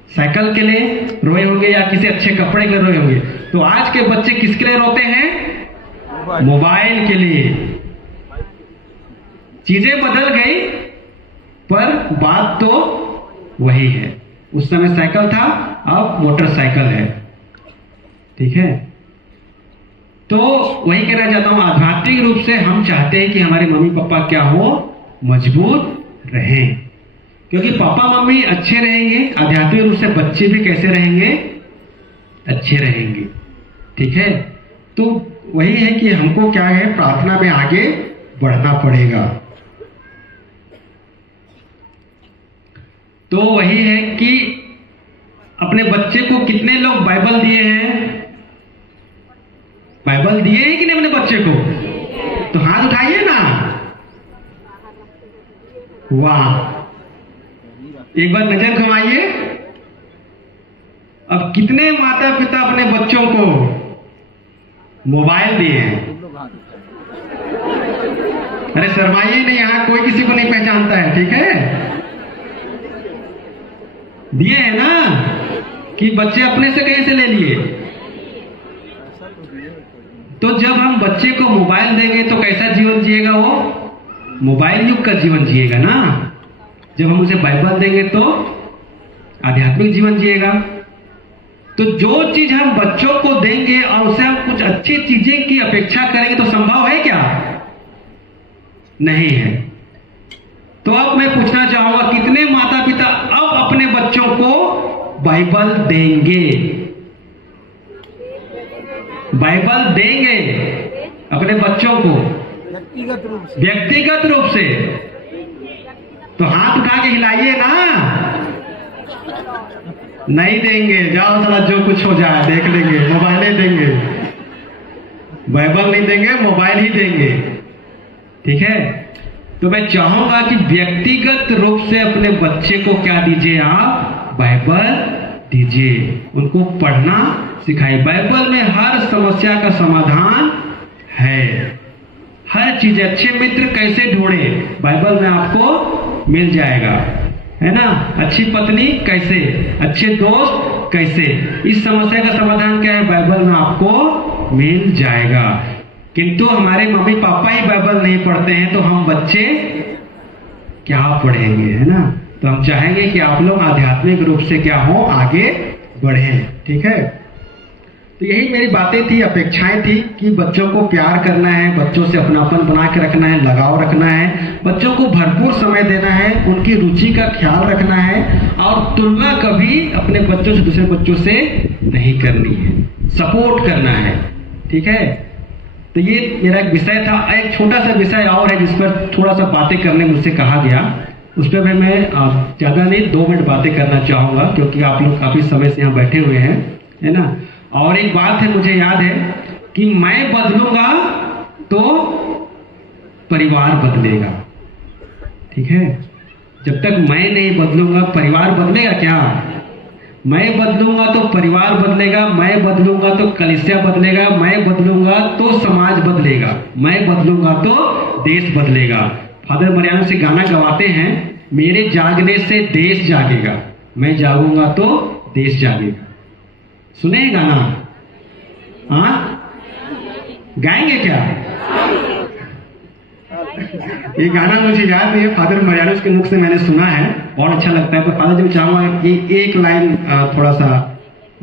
साइकिल के लिए रोए होंगे या किसी अच्छे कपड़े के लिए रोए होंगे। तो आज के बच्चे किसके लिए रोते हैं? मोबाइल के लिए। चीजें बदल गई पर बात तो वही है। उस समय साइकिल था, अब मोटरसाइकिल है। ठीक है, तो वही कहना चाहता हूं, आध्यात्मिक रूप से हम चाहते हैं कि हमारे मम्मी पापा क्या हो, मजबूत रहें। क्योंकि पापा मम्मी अच्छे रहेंगे, आध्यात्मिक रूप से बच्चे भी कैसे रहेंगे? अच्छे रहेंगे। ठीक है, तो वही है कि हमको क्या है, प्रार्थना में आगे बढ़ना पड़ेगा। तो वही है कि अपने बच्चे को कितने लोग बाइबल दिए हैं? बाइबल दिए हैं कि नहीं अपने बच्चे को? तो हाथ उठाइए ना। वाह, एक बार नजर घुमाइए। अब कितने माता पिता अपने बच्चों को मोबाइल दिए हैं? अरे शर्माइए नहीं, यहां कोई किसी को नहीं पहचानता है। ठीक है, दिए हैं ना कि बच्चे अपने से कहीं से ले लिए। तो जब हम बच्चे को मोबाइल देंगे तो कैसा जीवन जिएगा वो? मोबाइल युग का जीवन जिएगा ना। जब हम उसे बाइबल देंगे तो आध्यात्मिक जीवन जिएगा। तो जो चीज हम बच्चों को देंगे और उसे हम कुछ अच्छी चीजें की अपेक्षा करेंगे तो संभव है क्या? नहीं है। तो अब मैं पूछना चाहूंगा, कितने माता पिता अब अपने बच्चों को बाइबल देंगे? बाइबल देंगे अपने बच्चों को व्यक्तिगत रूप से? तो हाथ उठा के हिलाइए ना। नहीं देंगे, जाओ साला जो कुछ हो जाए देख लेंगे, मोबाइल देंगे। बाइबल नहीं देंगे, मोबाइल ही देंगे। ठीक है, तो मैं चाहूंगा कि व्यक्तिगत रूप से अपने बच्चे को क्या दीजिए आप? बाइबल दीजिए, उनको पढ़ना सिखाइए। बाइबल में हर समस्या का समाधान है, हर चीज। अच्छे मित्र कैसे ढूंढे? बाइबल में आपको मिल जाएगा, है ना। अच्छी पत्नी कैसे, अच्छे दोस्त कैसे, इस समस्या का समाधान क्या है? बाइबल में आपको मिल जाएगा। किंतु हमारे मम्मी पापा ही बाइबल नहीं पढ़ते हैं तो हम बच्चे क्या पढ़ेंगे, है ना। तो हम चाहेंगे कि आप लोग आध्यात्मिक रूप से क्या हो, आगे बढ़ें। ठीक है, तो यही मेरी बातें थी, अपेक्षाएं थी कि बच्चों को प्यार करना है, बच्चों से अपनापन बना के रखना है, लगाव रखना है, बच्चों को भरपूर समय देना है, उनकी रुचि का ख्याल रखना है और तुलना कभी अपने बच्चों से दूसरे बच्चों से नहीं करनी है, सपोर्ट करना है। ठीक है, तो ये मेरा एक विषय था। एक छोटा सा विषय और है जिस पर थोड़ा सा बातें करने मुझसे कहा गया, उस पर मैं ज़्यादा नहीं 2 मिनट बातें करना चाहूँगा क्योंकि आप लोग काफ़ी समय से यहाँ बैठे हुए हैं, है ना। और एक बात है, मुझे याद है कि मैं बदलूंगा तो परिवार बदलेगा। ठीक है, जब तक मैं नहीं बदलूंगा परिवार बदलेगा क्या? मैं बदलूंगा तो परिवार बदलेगा, मैं बदलूंगा तो कलीसिया बदलेगा, मैं बदलूंगा तो समाज बदलेगा, मैं बदलूंगा तो देश बदलेगा। फादर मरियानो से गाना गवाते हैं, मेरे जागने से देश जागेगा, मैं जागूंगा तो देश जागेगा। सुने गाना? हाँ, गाएंगे क्या? ये गाना मुझे याद नहीं है, फादर मरियानो के मुख से मैंने सुना है, बहुत अच्छा लगता है। तो फादर जी मैं चाहूंगा कि एक लाइन थोड़ा सा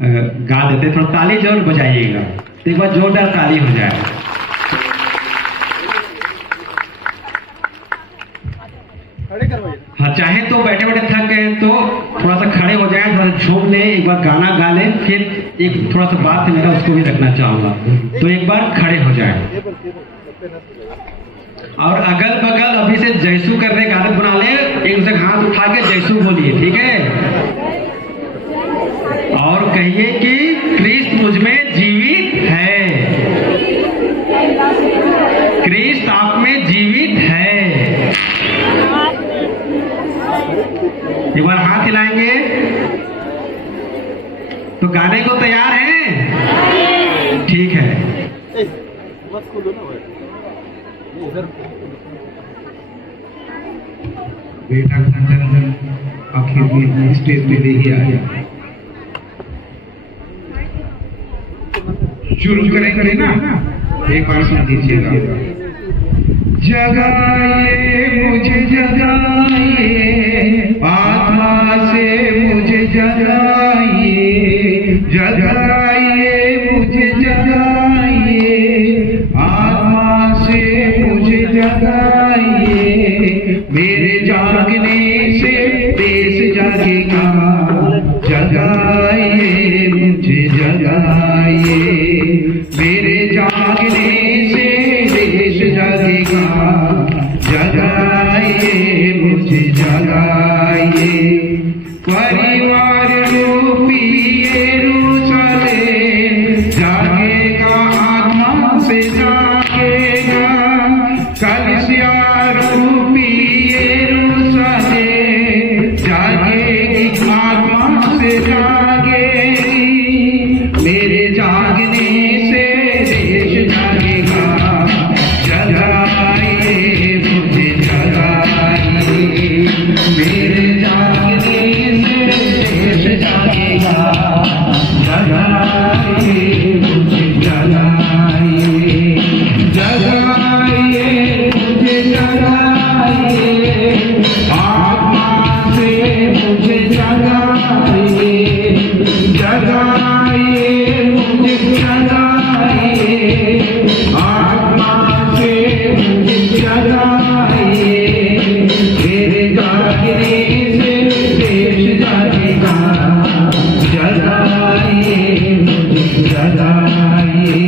गा देते, थोड़ा ताली जरूर बजाइएगा, तो एक बार जोरदार ताली हो जाए। हाँ, चाहे तो बैठे बैठे थक गए तो थोड़ा सा खड़े हो जाए, थोड़ा झूम ले, एक बार गाना गा ले, फिर एक थोड़ा सा बात है मेरा उसको भी रखना चाहूंगा, तो एक बार खड़े हो जाए और अगल बगल अभी से जयसु करने का आदत बना ले, एक दूसरे हाथ उठा के जयसु बोलिए। ठीक है, और कहिए कि क्रिस्त मुझ में जीवित है, क्रिस्त आप में जीवित है। एक बार हाथ हिलाएंगे तो गाने को तैयार हैं? ठीक है, बेटा का आखिर में स्टेज पे ले ही आया। शुरू करेंगे ना, एक बार सुन दीजिएगा। जगाइए मुझे जगाइए, आत्मा से मुझे जगाइए, जगाइए मुझे जगाइए, आत्मा से मुझे जगाइए, मेरे जागने से देश जागेगा, जगाइए मुझे जगाइए, मेरे जागने से देश जागेगा, जगाइए मुझे जगाइए, परिवार रूपी यरूशलेम जागेगा, आत्मा से जागेगा, कलीसिया रूपी यरूशलेम जागेगी, आत्मा से जागेगी, मेरे जागने से देश जागेगा, जगाइए मुझे जगाइए, मेरे जागने से देश जागेगा, जगाइए मुझे जगाइए, जगाइए मुझे जगाइए, आत्मा से मुझे जगाइए, जगाइए मुझे जगाइए, आत्मा से मुझे जगाइए, मेरे जागने से देश जागेगा, जगाइए मुझे जगाइए,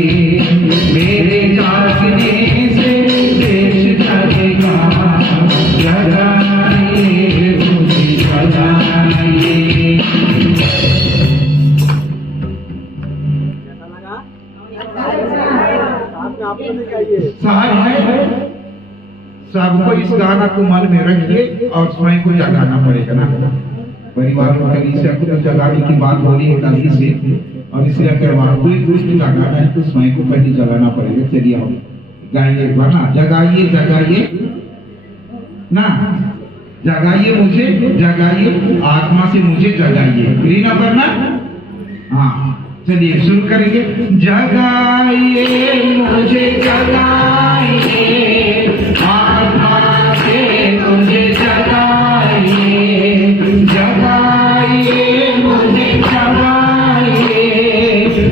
मेरे जागने से देश जागेगा, जगाइए मुझे जगाइए। साहब है, सबको इस गाना को मन में रखिए और स्वयं को जगाना पड़ेगा ना। परिवार में कलीसिया को तो जगाने की बात हो रही है कभी से, और इसलिए अगर वास्तविक रूप से जगाना है तो स्वयं को पहले जगाना पड़ेगा। चलिए हम गाएंगे एक बार ना, जगाइए जगाइए ना, जगाइए मुझे जगाइए, आत्मा से मुझे जगाइए, फ्री ना करना। हाँ चलिए शुरू करेंगे। जगाइए मुझे जगाइए, आत्मा से मुझे जगाइए, जगाइए मुझे जगाइए,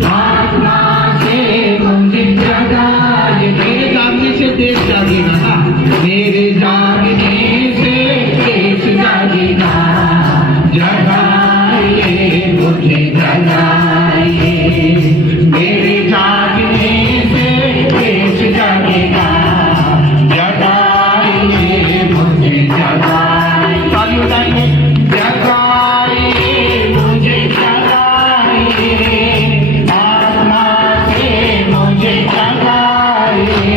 आत्मा से मुझे जगाइए, मेरे जागने से देश जागेगा ना, मेरे जागने से देश जागेगा, जगाइए मुझे जगाइए, मेरे जागने से देश जागेगा, जगाइए मुझे जगाइए, ताली बजाइए, जगाइए मुझे जगाइए, आत्मा से मुझे जगाइए,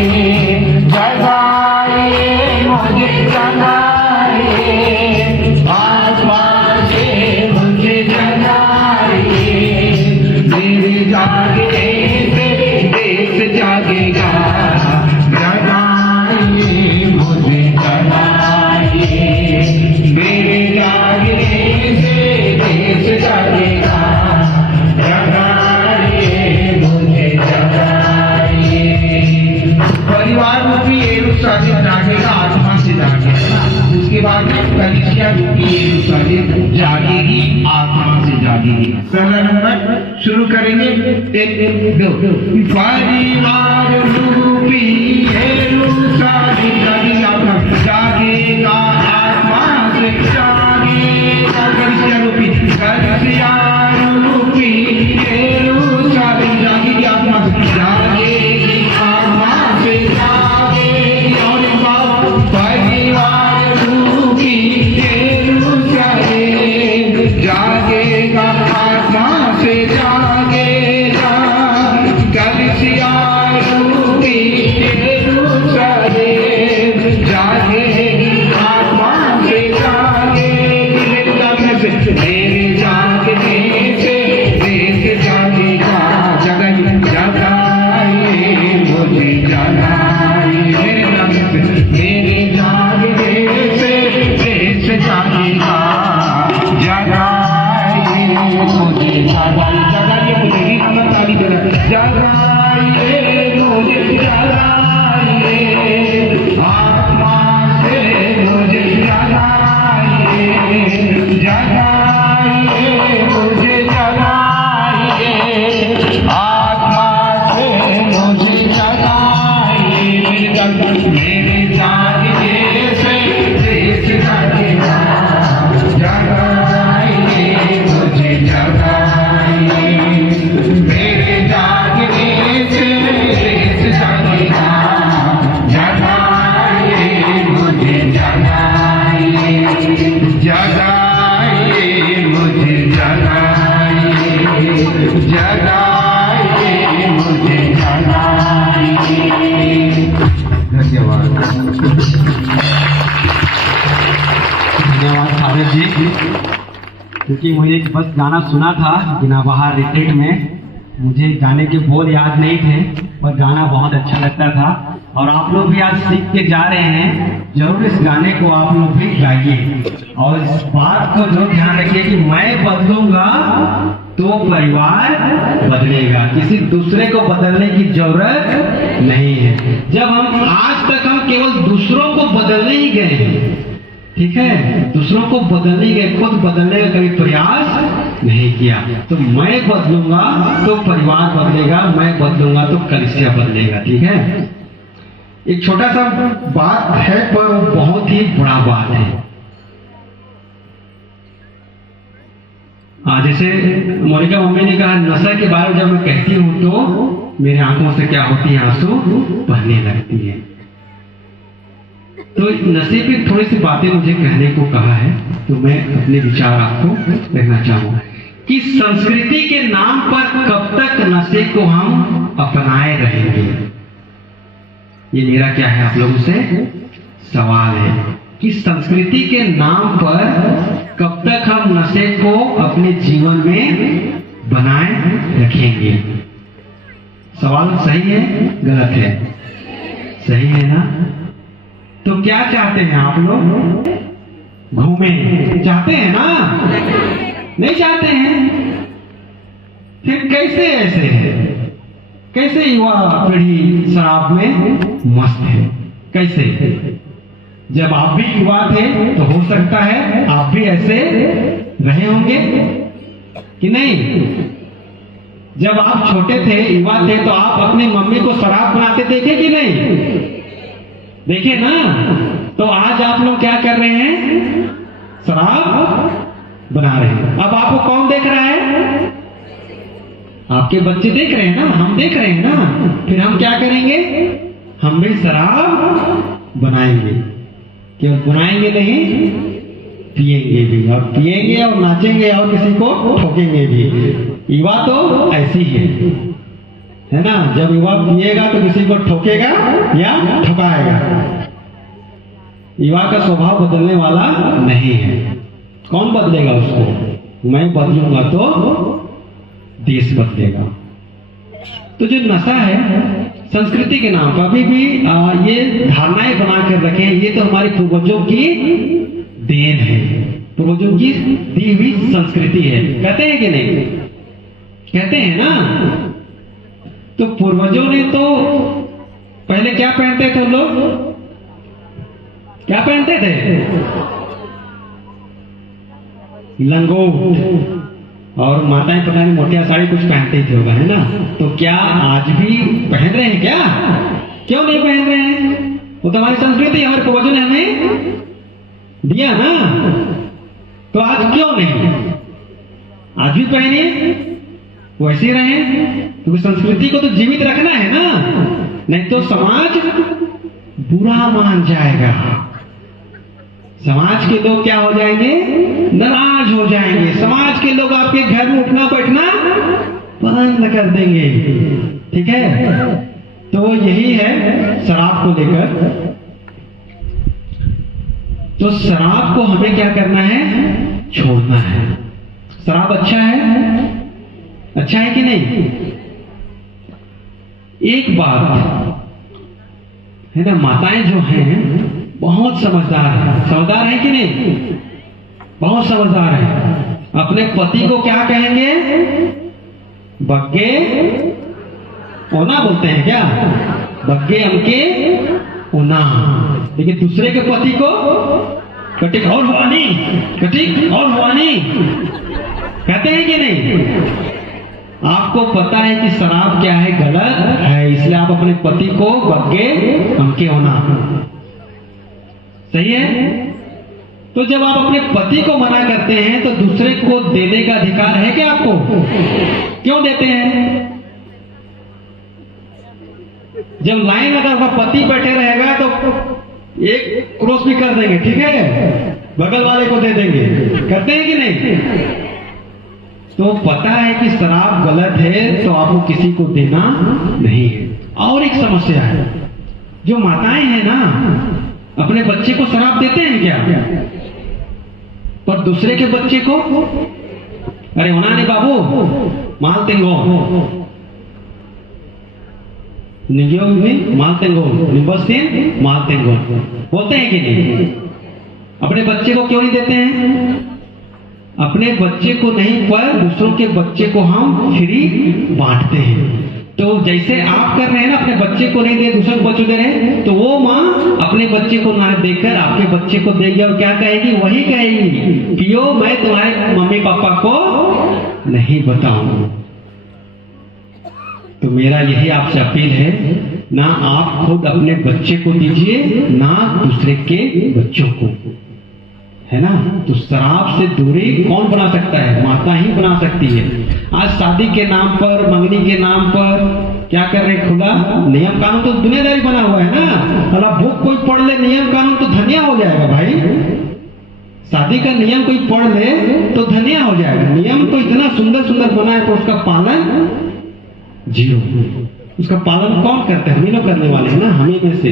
जगाइए मुझे जगाइए, आत्मा से मुझे जगाइए, मेरे जागने से देश जागेगा, जगाइए मुझे जगाइए, मेरे जागने से देश जागेगा, जगाइए मुझे जगाइए, परिवार रूपी यरूशलेम जागेगा, आत्मा से जागेगा, उसके बाद कलीसिया रूपी यरूशलेम जागेगी, आत्मा से जागेगी। पहला नंबर शुरू करेंगे, एक दो। परिवार रूपी यरूशलेम जागेगा, आत्मा से जागेगा, कलीसिया रूपी यरूशलेम जागेगी, आत्मा से जागेगी, आत्मा से जागेगी, और एक बात, परिवार रूपी यरूशलेम जागेगा, आत्मा से जागेगा, कलीसिया रूपी यरूशलेम जागेगी, आत्मा से जागेगी, मेरे जागने से देश जागेगा, जगाइए जगाइए मुझे जगाइए, मेरे जागने से देश जागेगा, जगाइए मुझे जगाइए, जगाइए मुझे, ताली बजा, जगाइए क्योंकि मुझे बस गाना सुना था बिना बाहर रिट्रीट में, मुझे गाने के बोल याद नहीं थे, पर गाना बहुत अच्छा लगता था। और आप लोग भी आज सीख के जा रहे हैं, जरूर इस गाने को आप लोग भी गाइए और इस बात को जरूर ध्यान रखिए कि मैं बदलूंगा तो परिवार बदलेगा, किसी दूसरे को बदलने की जरूरत नहीं है। जब हम आज तक हम केवल दूसरों को बदलने ही गए हैं, ठीक है, दूसरों को बदलने गए, खुद बदलने का कभी प्रयास नहीं किया। तो मैं बदलूंगा तो परिवार बदलेगा, मैं बदलूंगा तो कलीसिया बदलेगा। ठीक है, एक छोटा सा बात है पर वो बहुत ही बड़ा बात है। जैसे मोनिका मम्मी ने कहा, नशा के बारे में जब मैं कहती हूँ तो मेरे आंखों से क्या होती है, आंसू बहने लगती है। तो नशे पे थोड़ी सी बातें मुझे कहने को कहा है, तो मैं अपने विचार आपको कहना चाहूंगा कि संस्कृति के नाम पर कब तक नशे को हम अपनाए रहेंगे, ये मेरा क्या है आप लोगों से सवाल है कि संस्कृति के नाम पर कब तक हम नशे को अपने जीवन में बनाए रखेंगे। सवाल सही है गलत है? सही है ना? तो क्या चाहते हैं आप लोग? घूमे चाहते हैं ना? नहीं चाहते हैं? फिर कैसे ऐसे है? कैसे युवा पीढ़ी शराब में मस्त है? कैसे? जब आप भी युवा थे तो हो सकता है आप भी ऐसे रहे होंगे कि नहीं? जब आप छोटे थे, युवा थे, तो आप अपनी मम्मी को शराब बनाते देखे कि नहीं? देखे ना? तो आज आप लोग क्या कर रहे हैं? शराब बना रहे हैं। अब आपको कौन देख रहा है? आपके बच्चे देख रहे हैं ना, हम देख रहे हैं ना। फिर हम क्या करेंगे? हम भी शराब बनाएंगे। केवल बनाएंगे नहीं, पिएंगे भी, और पिएंगे और नाचेंगे और किसी को ठोकेंगे भी। युवा तो ऐसी है ना? जब युवा पिएगा तो किसी को ठोकेगा या ठुकाएगा। युवा का स्वभाव बदलने वाला नहीं है। कौन बदलेगा उसको? मैं बदलूंगा तो देश बदलेगा। तो जो नशा है संस्कृति के नाम पर अभी भी ये धारणाएं बना कर रखे हैं, ये तो हमारे पूर्वजों की देन है, पूर्वजों की दी हुई संस्कृति है। कहते हैं कि नहीं? कहते हैं ना? तो पूर्वजों ने तो पहले क्या पहनते थे लोग? क्या पहनते थे? लंगोट, और माताएं पता नहीं मोटिया साड़ी कुछ पहनते थे होगा, है ना? तो क्या आज भी पहन रहे हैं क्या? क्यों नहीं पहन रहे हैं? वो तो हमारी संस्कृति, हमारे पूर्वजों ने हमें दिया ना। तो आज क्यों नहीं? आज भी पहनिए, वैसे रहे, क्योंकि संस्कृति को तो जीवित रखना है ना, नहीं तो समाज बुरा मान जाएगा। समाज के लोग क्या हो जाएंगे? नाराज हो जाएंगे। समाज के लोग आपके घर में उठना बैठना बंद कर देंगे। ठीक है? तो यही है शराब को लेकर। तो शराब को हमें क्या करना है? छोड़ना है। शराब अच्छा है? अच्छा है कि नहीं? एक बात है ना, माताएं जो हैं बहुत समझदार है। समझदार है कि नहीं? बहुत समझदार है। अपने पति को क्या कहेंगे? बग्गे ओना बोलते हैं क्या? बग्गे हमके ओना। लेकिन दूसरे के पति को कटिक और हुआनी, कटिक और हुआनी कहते हैं कि नहीं? आपको पता है कि शराब क्या है? गलत है, इसलिए आप अपने पति को बग्गे हमके ओना। सही है? तो जब आप अपने पति को मना करते हैं तो दूसरे को देने का अधिकार है क्या आपको? क्यों देते हैं? जब लाइन में अगर पति बैठे रहेगा तो एक क्रॉस भी कर देंगे, ठीक है, बगल वाले को दे देंगे। करते हैं कि नहीं? तो पता है कि शराब गलत है तो आपको किसी को देना नहीं है। और एक समस्या है, जो माताएं हैं ना, अपने बच्चे को शराब देते हैं क्या? पर दूसरे के बच्चे को अरे होना नहीं बाबू माल तेंगो माल तेंगो निम्बस्तीन माल तेंगो बोलते हैं कि नहीं? अपने बच्चे को क्यों नहीं देते हैं? अपने बच्चे को नहीं पर दूसरों के बच्चे को हम फ्री बांटते हैं। तो जैसे आप कर रहे हैं ना, अपने बच्चे को नहीं दे दूसरे को बच्चों दे रहे हैं, तो वो माँ अपने बच्चे को ना देकर आपके बच्चे को देगी और क्या कहेगी? वही कहेगी पियो मैं तुम्हारे मम्मी पापा को नहीं बताऊंगा। तो मेरा यही आपसे अपील है, ना आप खुद अपने बच्चे को दीजिए ना दूसरे के बच्चों को, है ना? तो शराब से दूरी कौन बना सकता है? माता ही बना सकती है। आज शादी के नाम पर, मंगनी के नाम पर क्या कर रहे? खुदा नियम कानून तो दुनियादारी बना हुआ है ना। अला बुक कोई पढ़ ले नियम कानून तो धनिया हो जाएगा भाई। शादी का नियम कोई पढ़ ले तो धनिया हो जाएगा। नियम तो इतना सुंदर सुंदर बना है पर उसका पालन जीरो। उसका पालन कौन करता है? हम ही लोग करने वाले हैं ना, हमें में से।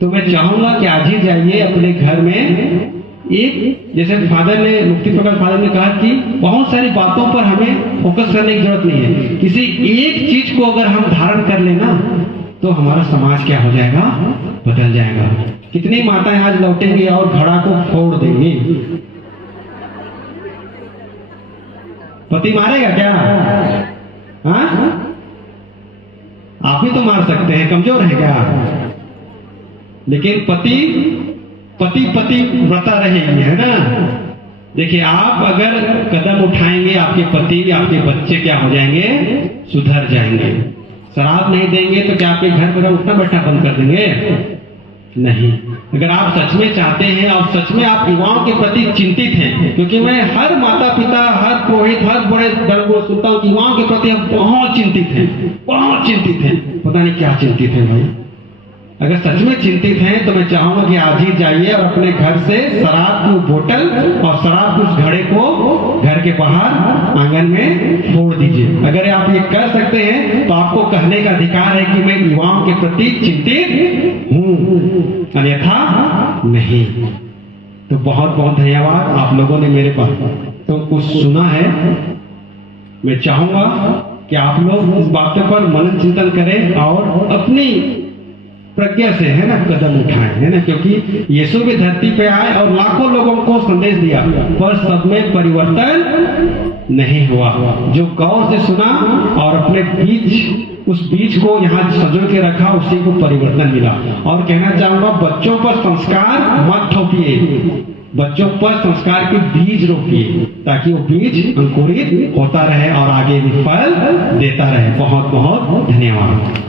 तो मैं चाहूंगा कि आज ही जाइए अपने घर में एक, जैसे फादर ने, मुफ्ती प्रकाश फादर ने कहा कि बहुत सारी बातों पर हमें फोकस करने की जरूरत नहीं है। किसी एक चीज को अगर हम धारण कर लेना तो हमारा समाज क्या हो जाएगा? बदल जाएगा। कितनी माताएं आज लौटेंगी और घड़ा को फोड़ देंगी। पति मारेगा क्या? हाँ, आप ही तो मार सकते हैं, कमजोर है क्या? लेकिन पति व्रता रहेगी, है ना? देखिए, आप अगर कदम उठाएंगे आपके पति, आपके बच्चे क्या हो जाएंगे? सुधर जाएंगे। शराब नहीं देंगे तो क्या आपके घर पर उठना बैठना बंद कर देंगे? नहीं। अगर आप सच में चाहते हैं और सच में आप युवाओं के प्रति चिंतित हैं, क्योंकि मैं हर माता पिता, हर पुरोहित, हर बड़े दल को सुनता हूँ कि युवाओं के प्रति हम बहुत चिंतित हैं, बहुत चिंतित हैं। पता नहीं क्या चिंतित है भाई। अगर सच में चिंतित हैं तो मैं चाहूंगा कि आज ही जाइए और अपने घर से शराब की बोतल और शराब के उस घड़े को घर के बाहर आंगन में फोड़ दीजिए। अगर आप ये कर सकते हैं तो आपको कहने का अधिकार है कि मैं युवाओं के प्रति चिंतित हूं, अन्यथा नहीं। तो बहुत बहुत धन्यवाद, आप लोगों ने मेरे पास तो कुछ सुना है। मैं चाहूंगा कि आप लोग इस बातों पर मनन चिंतन करें और अपनी प्रज्ञा से, है ना, कदम उठाएं, है ना? क्योंकि यीशु भी धरती पे आए और लाखों लोगों को संदेश दिया, पर सब में परिवर्तन नहीं हुआ। जो गौर से सुना और अपने बीच उस बीज को यहाँ सजो के रखा, उसी को परिवर्तन मिला। और कहना चाहूंगा, बच्चों पर संस्कार मत थोपिए, बच्चों पर संस्कार के बीज रोपिए, ताकि वो बीज अंकुरित होता रहे और आगे भी फल देता रहे। बहुत बहुत धन्यवाद।